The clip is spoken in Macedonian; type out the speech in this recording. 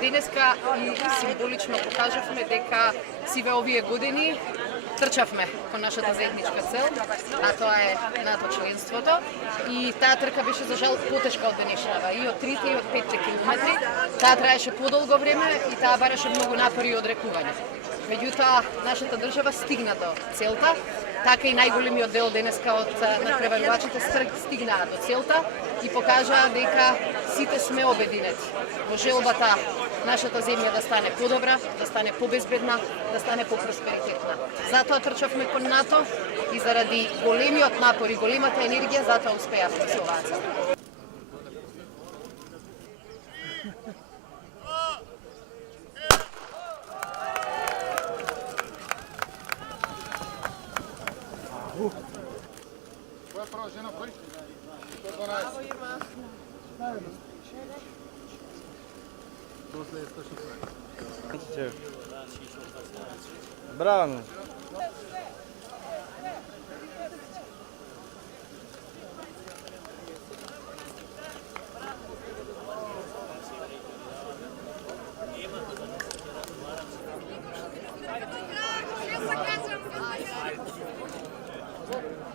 Денеска и символично покажавме дека сиве овие години трчавме кон нашата заедничка цел, а тоа е НАТО членството. И таа трка беше за жал потешка од денешнава, и од 3 и од 5 километри. Таа траеше подолго време и таа бараше многу напори и одрекување. Меѓутоа, нашата држава стигна до целта, така и најголемиот дел денеска од натпреварувачите стигнаа до целта и покажаа дека сите сме обединети во желбата нашата земја да стане подобра, да стане побезбедна, да стане попросперитетна. Затоа трчавме кон НАТО и заради големиот напор и големата енергија, затоа успеавме со оваа цел. Koja je prva žena broj? 112. Bravo.